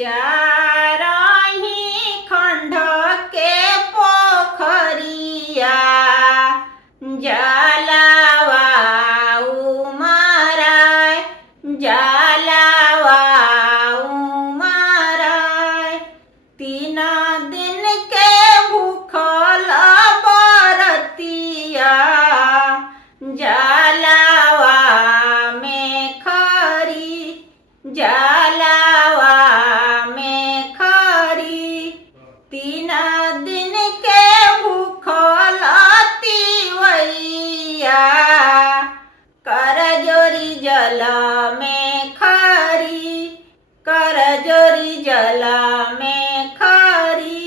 चारही खंड के पोखरिया जलावा उमराय जलावा उमराय। 3 दिन के भूखल बरतिया जलावा में खरी जलावा में खरी। 3 दिन के भूखल तिवैया कर जोरी जल में खरी कर जोरी जल में खरी।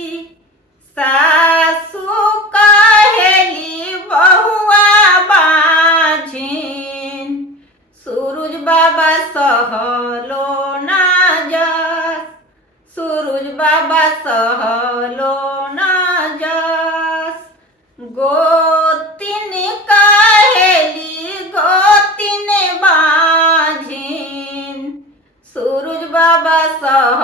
सासू कहेली बहुआ बाझिन सूरज बाबा सहलो ना जस सूरज बाबा सहलो ना जस। गोतिन कहेली गोतिन बाझिन सूरज बाबा सह